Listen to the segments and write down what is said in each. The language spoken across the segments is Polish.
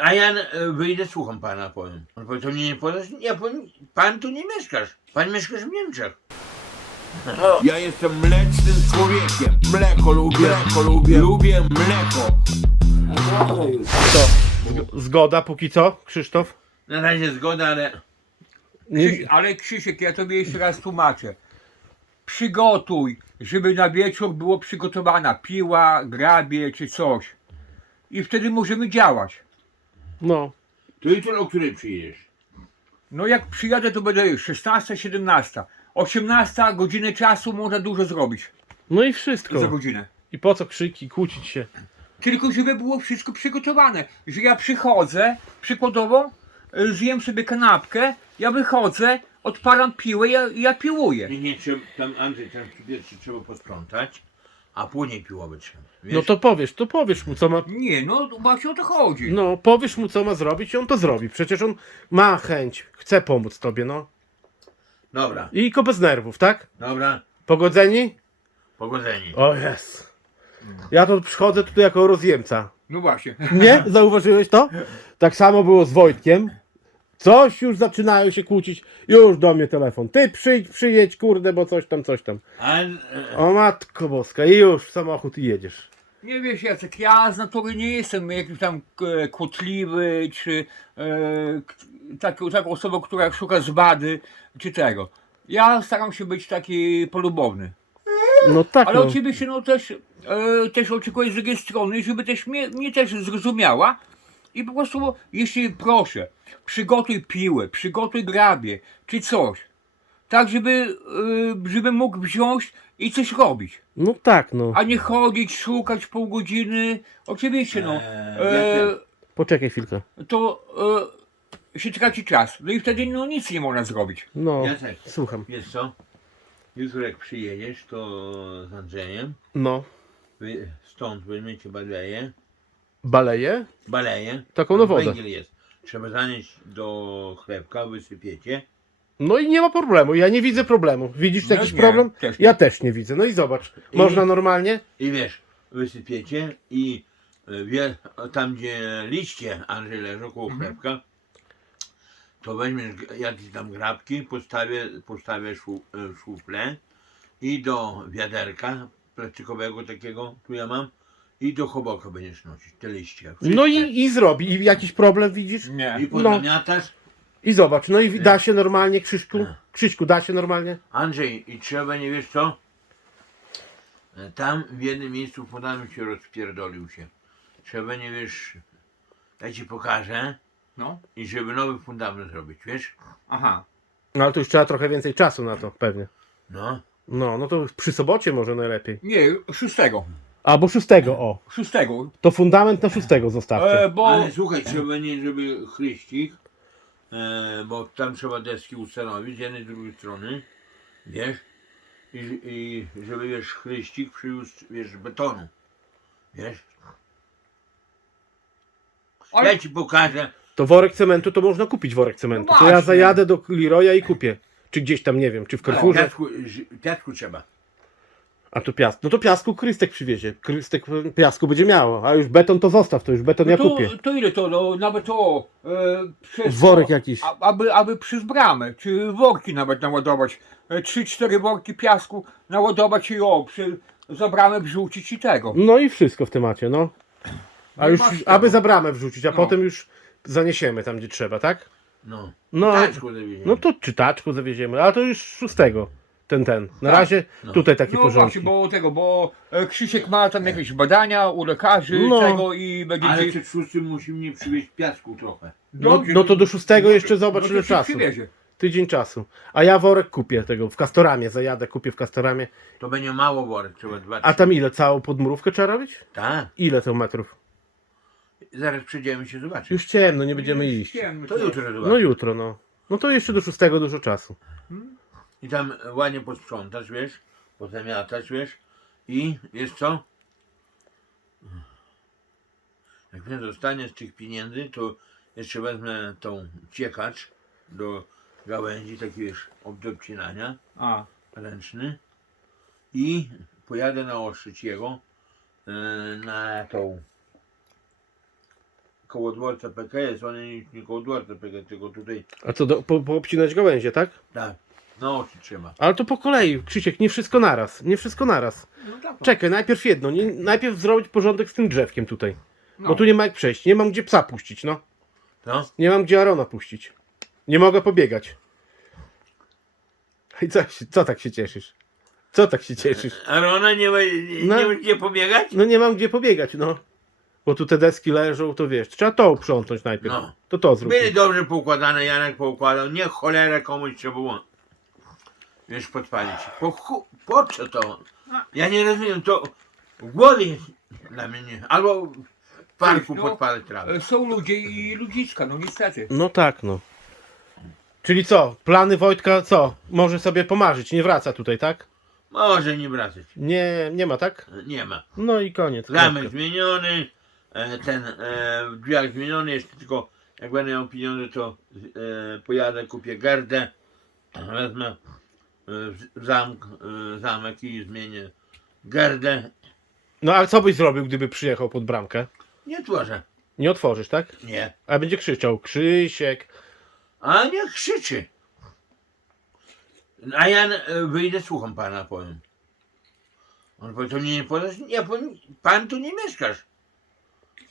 A ja wyjdę, słucham pana, powiem. On powiedział, mnie nie podasz? Ja pan tu nie mieszkasz. Pan mieszkasz w Niemczech. No. Ja jestem mlecznym człowiekiem. Mleko lubię, mleko, mleko lubię, lubię, lubię mleko. No. To, zgoda póki co, Krzysztof? Na razie zgoda, ale... Krzyś, ale Krzysiek, ja tobie jeszcze raz tłumaczę. Przygotuj, żeby na wieczór było przygotowana piła, grabie czy coś. I wtedy możemy działać. No. To i ten, o której przyjedziesz? No jak przyjadę, to będę już 16, 17. 18 godziny czasu można dużo zrobić. No i wszystko. Za godzinę. I po co krzyki, kłócić się? Tylko żeby było wszystko przygotowane. Że ja przychodzę, przykładowo, zjem sobie kanapkę, ja wychodzę, odpalam piłę i ja, piłuję. I nie, nie, tam Andrzej, tam pierwszy trzeba posprzątać a później piła beczkę. No to powiesz, to powiesz mu, co ma. Nie, no właśnie o to chodzi. No powiesz mu, co ma zrobić, i on to zrobi. Przecież on ma chęć, chce pomóc tobie, no. Dobra. I tylko bez nerwów, tak? Dobra. Pogodzeni? Pogodzeni. O oh jest. Ja to przychodzę tutaj jako rozjemca. No właśnie. Nie? Zauważyłeś to? Tak samo było z Wojtkiem coś już zaczynają się kłócić, już do mnie telefon. Ty przyjdź, przyjedź, kurde, bo coś tam, coś tam. Ale... O matko boska, i już w samochód i jedziesz. Nie wiesz Jacek, ja z natury nie jestem jakimś tam kłótliwy, czy e, taką, taką osobą, która szuka zbady, czy tego. Ja staram się być taki polubowny. No tak. Ale no. od ciebie się no też, e, też oczekuję z drugiej strony, żeby też mnie, mnie też zrozumiała. I po prostu, jeśli proszę, przygotuj piłę, przygotuj grabie, czy coś. Tak, żeby, żeby mógł wziąć i coś robić. No tak, no. A nie chodzić, szukać pół godziny. Oczywiście, eee, no. Ja się... e... Poczekaj chwilkę. To e... się traci czas. No i wtedy no, nic nie można zrobić. No, ja też słucham. słucham. Wiesz co? Jutro jak przyjedziesz, to z Andrzejem. No. Wy, stąd weźmiecie badaje. Baleje? Baleje. Taką na no, wodę. Węgiel jest. Trzeba zanieść do chlebka, wysypiecie. No i nie ma problemu. Ja nie widzę problemu. Widzisz no jakiś nie. problem? Też. ja też nie widzę. No i zobacz. Można I normalnie? I wiesz, wysypiecie i tam gdzie liście Andrzej leży koło chlebka, to weźmiesz jakieś tam grabki, postawię, postawię szuflę i do wiaderka plastikowego takiego, tu ja mam, i do chłopaka będziesz nosić te liście. Wszystkie. No i, i zrobi. I jakiś problem widzisz? Nie. I podmiotasz? no. też. I zobacz, no i nie. da się normalnie, Krzyszku? Nie. Krzyśku, da się normalnie? Andrzej, i trzeba, nie wiesz co? Tam w jednym miejscu fundament się rozpierdolił się. Trzeba, nie wiesz, ja ci pokażę. No. I żeby nowy fundament zrobić, wiesz? Aha. No ale to już trzeba trochę więcej czasu na to, pewnie. No. No, no to przy sobocie może najlepiej. Nie, szóstego. Albo szóstego, o. Szóstego. To fundament na szóstego zostawcie. E, bo... Ale słuchaj, trzeba e. nie żeby chryścić, e, bo tam trzeba deski ustanowić z jednej, z drugiej strony, wiesz, i, i żeby wiesz, chryścik przyjąć, wiesz, betonu, wiesz. Oj. Ale... Ja ci pokażę. To worek cementu, to można kupić worek cementu. No to właśnie. ja zajadę do Liroja i kupię. E. Czy gdzieś tam, nie wiem, czy w Carrefourze. Tiatku no, trzeba. A tu piasku. No to piasku Krystek przywiezie. Krystek piasku będzie miało, a już beton to zostaw, to już beton ja no to, kupię. To ile to? No, nawet o. E, przez Worek jakiś. A, aby, aby przez bramę, czy worki nawet naładować. Trzy, e, cztery worki piasku naładować i o, przy, za wrzucić i tego. No i wszystko w temacie, no. A już, aby za wrzucić, a no. potem już zaniesiemy tam, gdzie trzeba, tak? No. No, czytaczku no to czytaczku zawieziemy, ale to już szóstego ten, ten. Na razie tak? no. tutaj taki no, porządek. bo tego, bo Krzysiek ma tam tak. jakieś badania u lekarzy no. i będzie. Ale przed gdzieś... szóstym musi mnie przywieźć piasku trochę. Do, no, dzień... no, to do szóstego no, jeszcze zobaczymy no, zobacz, czasu. Przywiezie. Tydzień czasu. A ja worek kupię tego w Kastoramie, zajadę, kupię w Kastoramie. To będzie mało worek, trzeba dwa. A tam ile? Całą podmurówkę trzeba robić? Tak. Ile to metrów? Zaraz przyjdziemy się zobaczyć. Już ciemno, nie no będziemy, nie będziemy się iść. Się to, to jutro No jutro, no. No to jeszcze do szóstego dużo czasu. Hmm i tam ładnie posprzątać, wiesz, pozamiatać, wiesz, i wiesz co? Jak mnie zostanie z tych pieniędzy, to jeszcze wezmę tą ciekacz do gałęzi, taki wiesz, obdobcinania A. ręczny i pojadę na oszczyć jego yy, na tą koło dworca PKS, on nie koło dworca PKS, tylko tutaj. A co, do, po, poobcinać gałęzie, tak? Tak. No, trzyma. Ale to po kolei, Krzysiek, nie wszystko naraz. Nie wszystko naraz. No, tak. Czekaj, najpierw jedno. Nie, najpierw zrobić porządek z tym drzewkiem tutaj. Bo no. tu nie ma jak przejść. Nie mam gdzie psa puścić, no. no. Nie mam gdzie Arona puścić. Nie mogę pobiegać. Hej, co, co, co tak się cieszysz? Co tak się cieszysz? Arona nie ma, nie, no. nie gdzie pobiegać? No nie mam gdzie pobiegać, no. Bo tu te deski leżą, to wiesz, trzeba to uprzątnąć najpierw. No. To to zrobić. Byli dobrze poukładane, Janek poukładał. Nie cholerę komuś trzeba było wiesz, podpalić. Po, po co to? Ja nie rozumiem, to w głowie dla mnie. Albo w parku podpalić no, podpalę Są ludzie i ludziska, no niestety. No tak, no. Czyli co? Plany Wojtka, co? Może sobie pomarzyć, nie wraca tutaj, tak? Może nie wracać. Nie, nie ma, tak? Nie ma. No i koniec. Zamek zmieniony, ten e, drzwiak zmieniony, jeszcze tylko jak będę miał pieniądze, to e, pojadę, kupię gardę, wezmę w zamk, w zamek i zmienię gardę. No a co byś zrobił, gdyby przyjechał pod bramkę? Nie tworzę. Nie otworzysz, tak? Nie. A będzie krzyczał. Krzysiek. A nie krzyczy. A ja wyjdę, słucham pana, powiem. On powiedział, nie, nie podasz. Ja powiem, pan tu nie mieszkasz.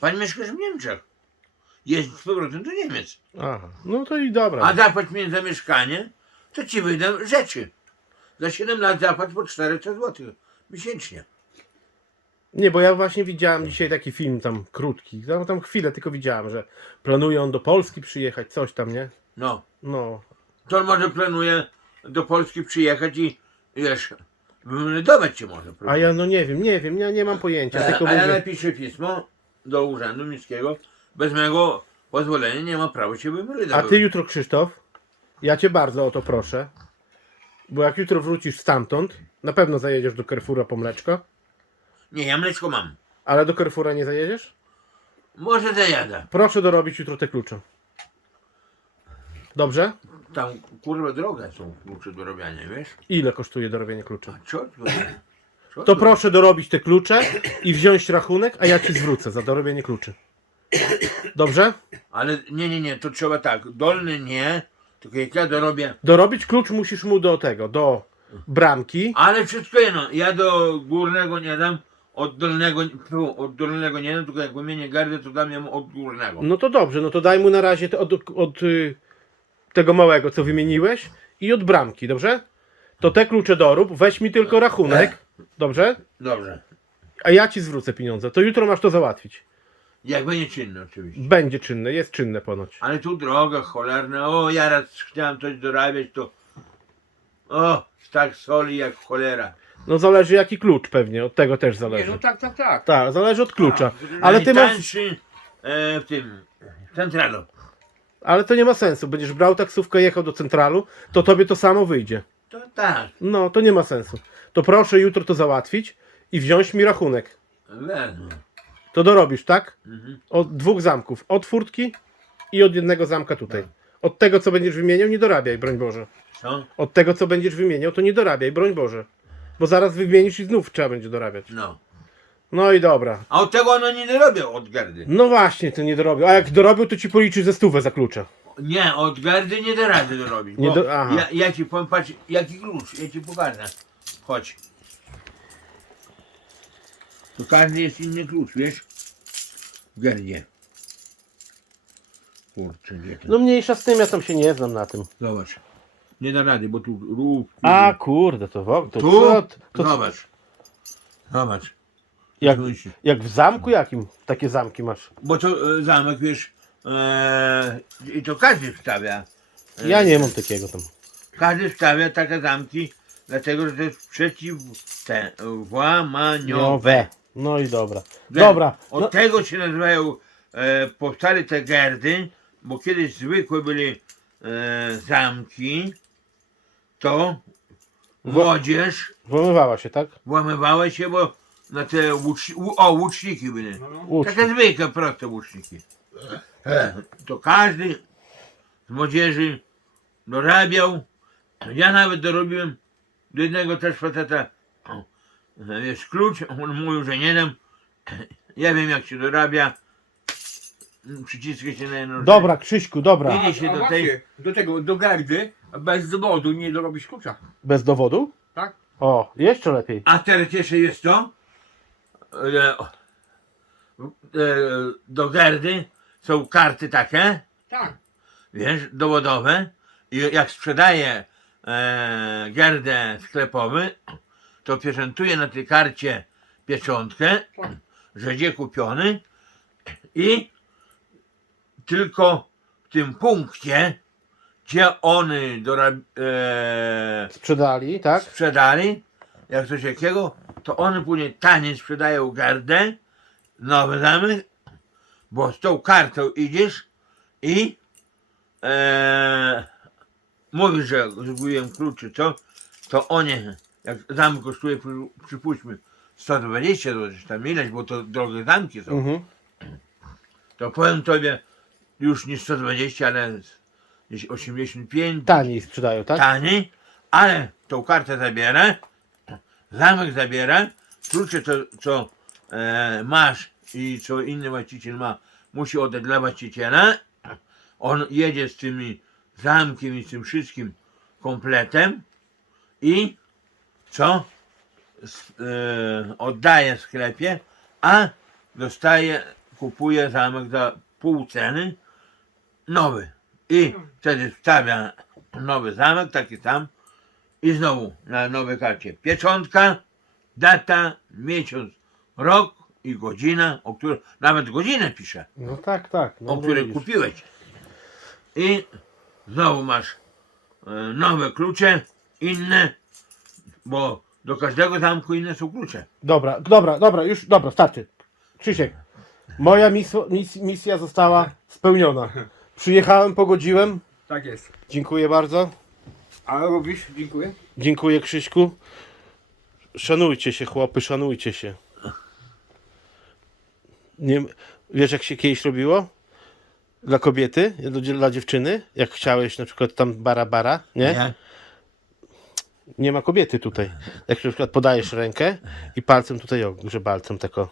Pan mieszkasz w Niemczech. Jest z powrotem do Niemiec. Aha, no to i dobra. A zapłać mnie za mieszkanie, to ci wyjdę rzeczy za 7 lat zapłać po 400 zł miesięcznie. Nie, bo ja właśnie widziałem dzisiaj taki film tam krótki, no, tam, chwilę tylko widziałem, że planuje on do Polski przyjechać, coś tam, nie? No. No. To on może planuje do Polski przyjechać i wiesz, wymeldować się może. Prawda? A ja no nie wiem, nie wiem, ja nie mam pojęcia. A, tylko a ja, ja... Że... napiszę pismo do urzędu miejskiego, bez mojego pozwolenia nie ma prawa się wymeldować. A ty jutro Krzysztof, ja cię bardzo o to proszę bo jak jutro wrócisz stamtąd, na pewno zajedziesz do Carrefoura po mleczko. Nie, ja mleczko mam. Ale do Carrefoura nie zajedziesz? Może zajadę. Proszę dorobić jutro te klucze. Dobrze? Tam kurwa droga są klucze do robienia, wiesz? Ile kosztuje dorobienie klucza? To co? proszę dorobić te klucze i wziąć rachunek, a ja ci zwrócę za dorobienie kluczy. Dobrze? Ale nie, nie, nie, to trzeba tak. Dolny nie, tylko ja dorobię. Dorobić klucz musisz mu do tego, do bramki. Ale wszystko jedno. Ja do górnego nie dam, od dolnego, pu, od dolnego nie dam, tylko jak wymienię nie gardę, to dam mu od górnego. No to dobrze, no to daj mu na razie te od, od, tego małego, co wymieniłeś, i od bramki, dobrze? To te klucze dorób, weź mi tylko rachunek. E? Dobrze? Dobrze. A ja ci zwrócę pieniądze. To jutro masz to załatwić. Jak będzie czynny oczywiście. Będzie czynny, jest czynne ponoć. Ale tu droga cholerna, o ja raz chciałem coś dorabiać, to o, tak soli jak cholera. No zależy jaki klucz pewnie, od tego też zależy. Nie, no tak, tak, tak. Tak, zależy od klucza. Tak, Ale ty tańczy, masz... Tańszy, e, w tym, centralu. Ale to nie ma sensu, będziesz brał taksówkę, jechał do centralu, to tobie to samo wyjdzie. To tak. No, to nie ma sensu. To proszę jutro to załatwić i wziąć mi rachunek. Wezmę to no dorobisz, tak? Mhm. Od dwóch zamków. Od furtki i od jednego zamka tutaj. Tak. Od tego, co będziesz wymieniał, nie dorabiaj, broń Boże. Co? Od tego, co będziesz wymieniał, to nie dorabiaj, broń Boże. Bo zaraz wymienisz i znów trzeba będzie dorabiać. No. No i dobra. A od tego ono nie dorobią od gardy. No właśnie, to nie dorobił. A jak dorobił, to ci policzy ze stówę za klucza Nie, od gardy nie da razy nie do, aha. Ja, ja ci powiem, patrz, jaki klucz, ja ci pokażę. Chodź. Tu każdy jest inny klucz, wiesz? Gernie. Kurczę, nie ten... To... No mniejsza z tym, ja tam się nie znam na tym. Zobacz. Nie da rady, bo tu rów. Tu... A kurde, to w wo... ogóle. Tu? To, to... Zobacz. Zobacz. Jak, Zobacz. jak w zamku jakim takie zamki masz? Bo to e, zamek wiesz e, i to każdy wstawia. E, ja nie mam takiego tam. Każdy wstawia takie zamki, dlatego że to jest przeciw te włamaniowe. No i dobra. No, dobra. Od no. tego się nazywają e, powstali te gerdy, bo kiedyś zwykłe były e, zamki, to w, młodzież. Włamywała się, tak? Włamywała się, bo na te łucz, u, o, łuczniki były. Łuczniki. No, no. Takie zwykłe, proste łuczniki. E, to każdy z młodzieży dorabiał. Ja nawet dorobiłem do jednego też faceta jest klucz, on mówił, że nie wiem. Ja wiem jak się dorabia. przyciskaj się na jedno. Dobra, Krzyśku, dobra. Idzie a, się a do wacie, tej, do tego, do gardy, bez dowodu nie dorobisz klucza. Bez dowodu? Tak. O, jeszcze lepiej. A teraz jeszcze jest to, do gardy są karty takie. Tak. Wiesz, dowodowe. I jak sprzedaję e, gerdę -y sklepowy, to prezentuję na tej karcie pieczątkę, że gdzie kupiony i tylko w tym punkcie, gdzie oni e sprzedali, tak? Sprzedali, jak coś jakiego, to oni później taniej sprzedają gardę, nowy zamek, bo z tą kartą idziesz i e mówisz, że zgubiłem klucz, co? To, to oni jak zam kosztuje, przypuśćmy, 120 zł, tam ileś, bo to drogie zamki są, mhm. Uh -huh. to powiem tobie, już nie 120, ale 85. Taniej sprzedają, tak? Tani, ale tą kartę zabierę, zamek zabierę, klucze to, co e, masz i co inny właściciel ma, musi oddać dla właściciela. On jedzie z tymi zamkiem i z tym wszystkim kompletem i co S, y oddaję w sklepie, a dostaję, kupuję zamek za pół ceny, nowy. I wtedy wstawia nowy zamek, taki sam. I znowu na nowej karcie pieczątka, data, miesiąc, rok i godzina, o której, nawet godzinę pisze. No tak, tak. No o której jest... kupiłeś. I znowu masz y nowe klucze, inne, bo do każdego zamku inne są klucze. Dobra, dobra, dobra, już, dobra, starczy. Krzysiek, moja mis misja została spełniona. Przyjechałem, pogodziłem. Tak jest. Dziękuję bardzo. A robisz? Dziękuję. Dziękuję, Krzyśku. Szanujcie się, chłopy, szanujcie się. Nie, wiesz, jak się kiedyś robiło? Dla kobiety, dla dziewczyny, jak chciałeś, na przykład tam bara, bara, nie? nie nie ma kobiety tutaj. Jak przykład podajesz rękę i palcem tutaj grzebalcem tylko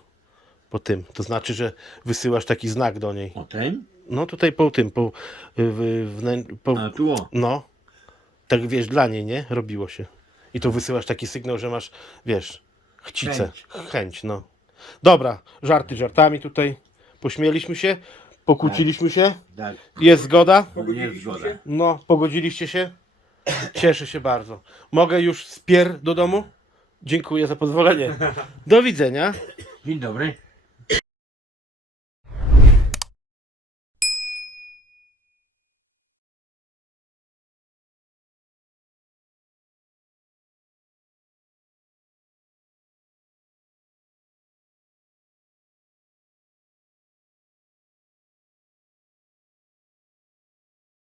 po tym. To znaczy, że wysyłasz taki znak do niej. Po tym? No tutaj po tym, po. W, A tu No. Tak wiesz, dla niej, nie? Robiło się. I to wysyłasz taki sygnał, że masz, wiesz, chcicę. Chęć, no. Dobra, żarty żartami tutaj. Pośmieliśmy się, pokłóciliśmy się. Jest zgoda? Jest zgoda. No, pogodziliście się? Cieszę się bardzo. Mogę już spier do domu? Dziękuję za pozwolenie. Do widzenia. Dzień dobry.